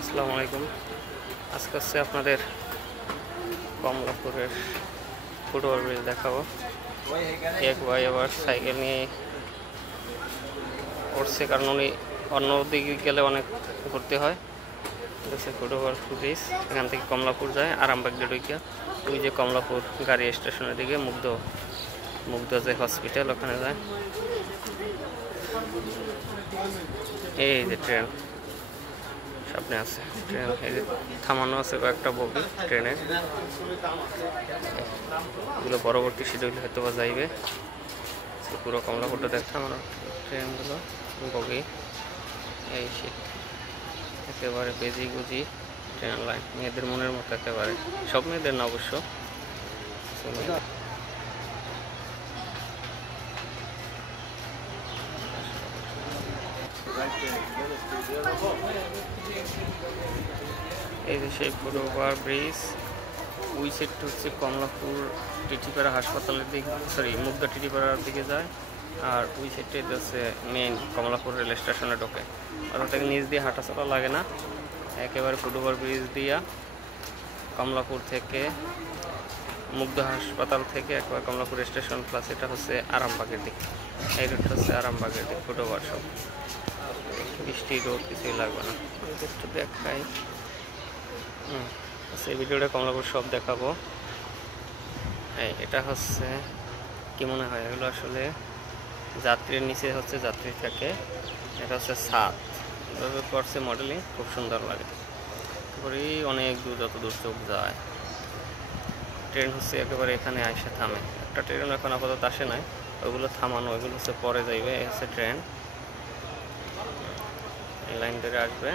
আসসালামু আলাইকুম। আজকে হচ্ছে আপনাদের কমলাপুরের ফুটওভার ব্রিজ দেখাবো। এক ভাই আবার সাইকেল নিয়ে উঠছে, কারণ উনি অন্য দিকে গেলে অনেক ঘুরতে হয়। হচ্ছে ফুটওভার ব্রিজ, এখান থেকে কমলাপুর যায় আরামবাগ ডেডুইকা। ওই যে কমলাপুর গাড়ি স্টেশনের দিকে মুগ্ধ যে হসপিটাল, ওখানে যায়। এই যে ট্রেন সামনে আছে, ট্রেন এই যে থামানো আছে কয়েকটা বগি ট্রেনের। এগুলো পরবর্তী শিডিউল হয়তো বা যাইবে। পুরো কমলাপুরটা দেখতাম আমরা ট্রেনগুলো বগি। এই শীত একেবারে বেজি গুজি ট্রেন লাইন, মেয়েদের মনের মতো একেবারে। সব মেয়েদের না অবশ্য। এই যে সেই ফুটওভার ব্রিজ। ওই সাইডটা হচ্ছে কমলাপুর টিটিপাড়া হাসপাতালের দিকে, সরি মুগ্ধা টিটিপাড়ার দিকে যায়। আর ওই সাইডটা হচ্ছে মেইন কমলাপুর রেল স্টেশনে ঢোকে। ওখান থেকে নিচ দিয়ে হাঁটা চলা লাগে না, একেবারে ফুটওভার ব্রিজ দিয়া কমলাপুর থেকে মুগ্ধা হাসপাতাল থেকে একবার কমলাপুর স্টেশন প্লাস এটা হচ্ছে আরামবাগের দিক। এই রোডটা হচ্ছে আরামবাগের দিক ফুটওভার। সব বৃষ্টি রোড কিছুই লাগবে না। একটু দেখাই, সেই ভিডিওটা কমলাপুর সব দেখাবো। এটা হচ্ছে কি মনে হয়, এগুলো আসলে যাত্রীর নিচে হচ্ছে যাত্রী থাকে। এটা হচ্ছে ছাদ, এভাবে করছে মডেলিং, খুব সুন্দর লাগে। তারপরে অনেক দূর, যত দূর চোখ যায়। ট্রেন হচ্ছে একেবারে এখানে আসে থামে। একটা ট্রেন এখন আপাতত আসে নাই, ওইগুলো থামানো, ওইগুলো হচ্ছে পরে যাইবে। এই হচ্ছে ট্রেন, এই লাইন ধরে আসবে,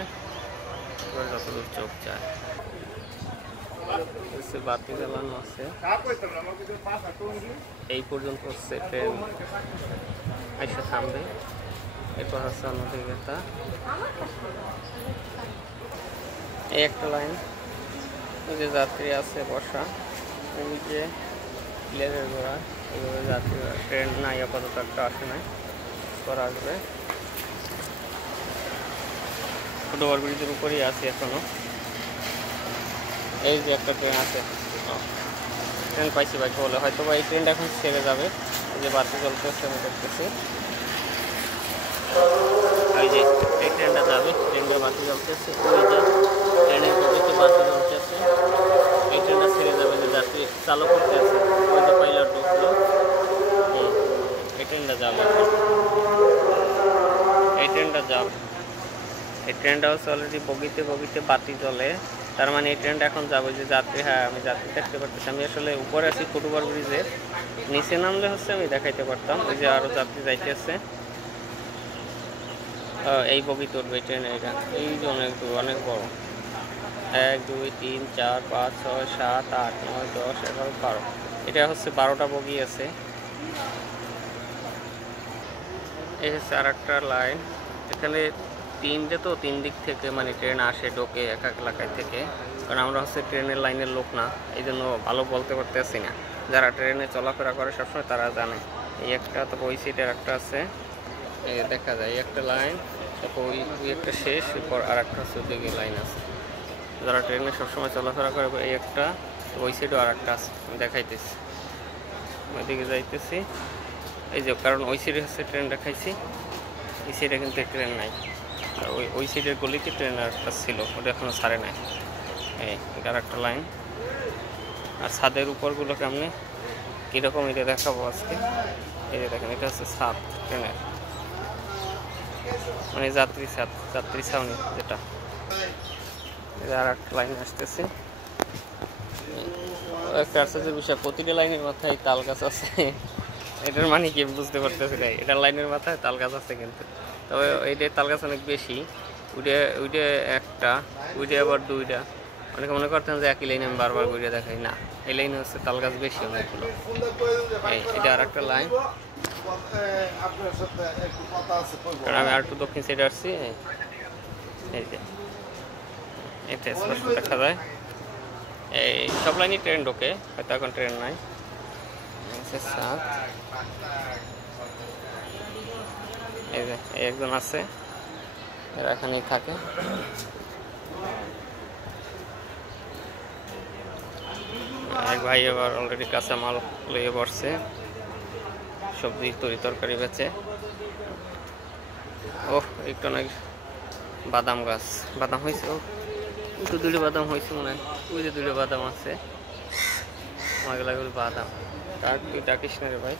এবার যত দূর চোখ যায়। বাতি জ্বালানো আছে, এই পর্যন্ত হচ্ছে ট্রেন এসে থামবে। এরপর হচ্ছে অন্যদিকে এই একটা লাইন, ওই যে যাত্রী আছে বসা, ওই যে প্লেনের ঘোড়া, ওইভাবে যাত্রী ট্রেন নাই আপাতত, একটা আসে নাই, পর আসবে। ফুটওভার ব্রিজের উপরেই আছে এখনো। এই যে একটা ট্রেন আছে, ট্রেন পাইছি বাইক বলে, হয়তো বা এই ট্রেনটা এখন ছেড়ে যাবে। এই যে বাতি চলতেছে আমি দেখতেছি, এই যে এই ট্রেনটা যাবে, ট্রেনটা বাতি চলতেছে। ওই যে ট্রেনের গতিতে বাতি চলতেছে, এই ট্রেনটা ছেড়ে যাবে। যে যাত্রী চালু করতে আছে, ওই যে পাইলট ঢুকলো, এই ট্রেনটা যাবে, এই ট্রেনটা যাবে। এই ট্রেনটা হচ্ছে অলরেডি বগিতে বগিতে বাতি জ্বলে, তার মানে এই ট্রেনটা এখন যাবে। যে যাত্রী, হ্যাঁ আমি যাত্রী দেখতে পারতেছি। আমি আসলে উপরে আছি ফুটওভার ব্রিজের, নিচে নামলে হচ্ছে আমি দেখাইতে পারতাম। ওই যে আরও যাত্রী যাইতেছে, এই বগিতে উঠবে ট্রেন। এটা এই যে অনেক দূর, অনেক বড়। 1 2 3 4 5 6 7 8 9 10 11 12, এটা হচ্ছে 12টা বগি আছে। এই হচ্ছে আর একটা লাইন, এখানে তিনটে, তো তিন দিক থেকে মানে ট্রেন আসে ঢোকে এক এক এলাকায় থেকে। কারণ আমরা হচ্ছে ট্রেনের লাইনের লোক না, এই জন্য ভালো বলতে পারতেছি না। যারা ট্রেনে চলাফেরা করে সবসময় তারা জানে। এই একটা, তো ওই সিটের একটা আছে, এই দেখা যায় এই একটা লাইন, তারপর ওই একটা শেষ, এরপর আর একটা হচ্ছে ওইদিকে লাইন আছে। যারা ট্রেনে সবসময় চলাফেরা করে, এই একটা, ওই সাইডেও আর একটা আছে, আমি দেখাইতেছি। ওইদিকে যাইতেছি, এই যে কারণ ওই সাইডে হচ্ছে ট্রেন দেখাইছি, এই সাইডে কিন্তু ট্রেন নাই। আর ওই সাইডের গলিতে ট্রেন আর একটা ছিল, ওটা এখনও ছাড়ে নাই। এটা আর একটা লাইন। আর ছাদের উপরগুলো কেমনি কীরকম এটা দেখাবো আজকে। এই যে দেখেন, এটা হচ্ছে ছাদ ট্রেনের, মানে যাত্রী ছাউনি যেটা। এটা আর একটা লাইন আসতেছে। একটা আশ্চর্যের বিষয়, প্রতিটা লাইনের মাথায় তাল গাছ আছে। এটার মানে কি বুঝতে পারতেছি না। এটার লাইনের মাথায় তাল গাছ আছে, কিন্তু তবে এইটার তাল গাছ অনেক বেশি। ওইটা একটা, ওইটা আবার দুইটা। অনেকে মনে করতেন যে একই লাইনে আমি বারবার ঘুরে দেখাই, না, এই লাইনে হচ্ছে তাল গাছ বেশি অনেকগুলো। এটা আর একটা লাইন, কারণ আমি আর একটু দক্ষিণ সাইডে আসছি। এই যে এটা স্পষ্ট দেখা যায়। এই সব লাইনই ট্রেন ঢোকে, হয়তো এখন ট্রেন নাই। এই যে একজন আছে, এরা এখানেই থাকে। এক ভাই আবার অলরেডি কাঁচামাল লইয়ে বসছে, সবজি তরি তরকারি বেচে। ওহ, একটু অনেক বাদাম গাছ, বাদাম হয়েছে। ও তো দুটো বাদাম হয়েছে মনে হয়, ওই যে দুটো বাদাম আছে। আমার লাগবে বাদাম। তুই ডাকিস না রে ভাই।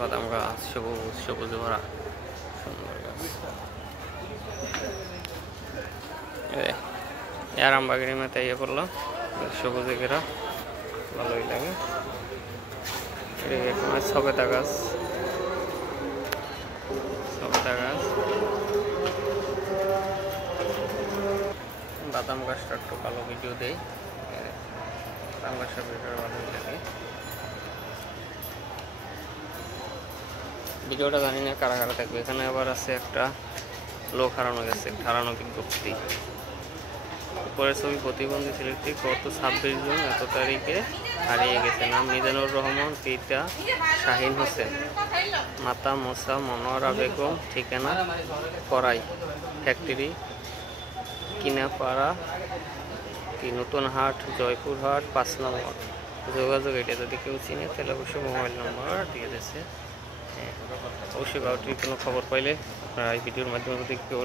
বাদাম গাছ সবুজ সবুজ ভরা, সুন্দর গাছ। আরামবাগের মতো ইয়ে করলো, সবুজে ঘেরা, ভালোই লাগে। এখন সবেদা গাছ, সবেদা গাছ। বাদাম গাছটা একটু ভালো ভিডিও দেয়, বাদাম গাছের ভিডিও ভালোই লাগে। ভিডিওটা জানি না কারা কারা থাকবে। এখানে আবার আছে একটা লোক হারানো গেছে, হারানো বিজ্ঞপ্তি। উপরের ছবি, প্রতিবন্ধী ছেলেটি গত 26 জুন এত তারিখে হারিয়ে গেছে। নাম মিজানুর রহমান, পিতা শাহিন হোসেন, মাতা মোসা মনোয়ারা বেগম, ঠিকানা করাই ফ্যাক্টরি, কিনাপাড়া, নতুন হাট, জয়পুরহাট, 5 নম্বর। যোগাযোগ, এটা যদি কেউ চিনে তাহলে অবশ্যই মোবাইল নম্বর দিয়ে দিয়েছে। অবশ্যই কাউটির কোনো খবর পাইলে আপনারা এই ভিডিওর মাধ্যমে যদি কেউ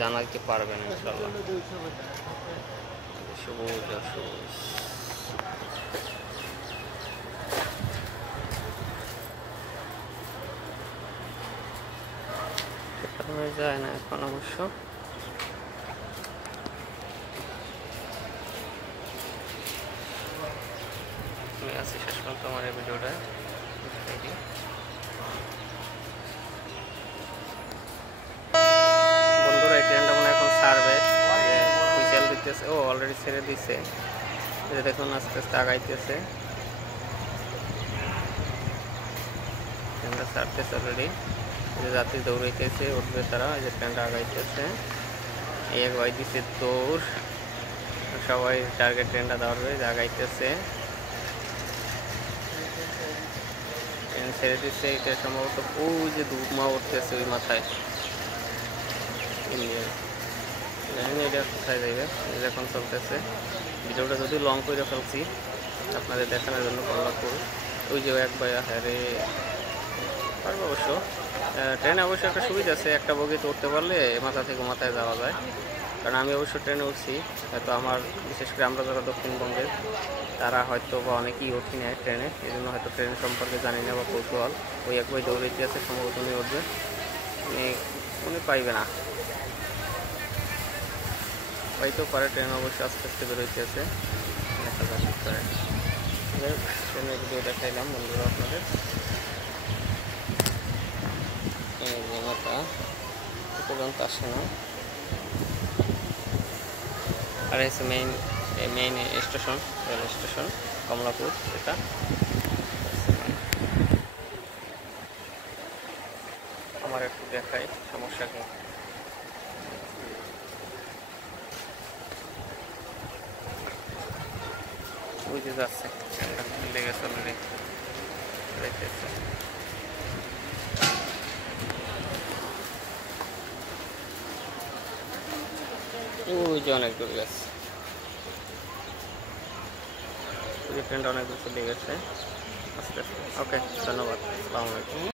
জানাতে পারবেন ইনশাল্লাহ। সবুজ সবুজ। যায় না এখন অবশ্য। আমি আছি শেষ পর্যন্ত আমার এই ভিডিওটা। বন্ধুরা, এই ট্রেনটা মনে এখন ছাড়বে, হুইসেল দিতেছে। ও অলরেডি ছেড়ে দিছে, দেখুন আস্তে আস্তে আগাইতেছে, ট্রেনটা ছাড়তেছে অলরেডি। যাত্রী দৌড়াইতেছে, উঠবে তারা, এই যে ট্রেনটা আগাইতেছে। এই এক ভাই দিচ্ছে দৌড়, সবাই টার্গেট ট্রেনটা ধরবে, আগাইতেছে। ট্রেন ছেড়ে দিচ্ছে, এটা সম্ভবত ওই যে ধুমা উঠতেছে ওই মাথায় ইন্ডিয়ান। জানি না এটা কোথায় যাবে, এখন চলতেছে। ভিডিওটা যদি লং করে ফেলছি আপনাদের দেখানোর জন্য কল্লা করুন। ওই যে এক ভাই, হ্যাঁ রে পারবো অবশ্য। ট্রেনে অবশ্য একটা সুবিধা আছে, একটা বগিতে উঠতে পারলে মাথা থেকে মাথায় যাওয়া যায়। কারণ আমি অবশ্য ট্রেনে উঠছি, হয়তো আমার বিশেষ করে আমরা যারা দক্ষিণবঙ্গের তারা হয়তো বা অনেকেই উঠি নেয় ট্রেনে, এই জন্য হয়তো ট্রেন সম্পর্কে জানি না বা কৌতূহল। ওই এক ভাই দৌড়াইতে আছে, সম্ভবত উনি উঠবে, উনি পাইবে না, হয়তো পারে। ট্রেন অবশ্য আস্তে আস্তে বেরোইতে আছে, দেখা যাক করে। ট্রেনের ভিডিও দেখাইলাম বন্ধুরা আপনাদের। মাথা পর্যন্ত আসে না। আর হচ্ছে main station, rail station Kamalapur. এটা আমার একটু দেখাই, সমস্যা কি। ওই যে যাচ্ছে, লেগে গেছে অলরেডি, দেখতেছে। ওই যে অনেক দূর গেছে, ওই যে ট্রেনটা অনেক দূর চলে গেছে আস্তে আস্তে। ওকে, ধন্যবাদ, আসসালামু আলাইকুম।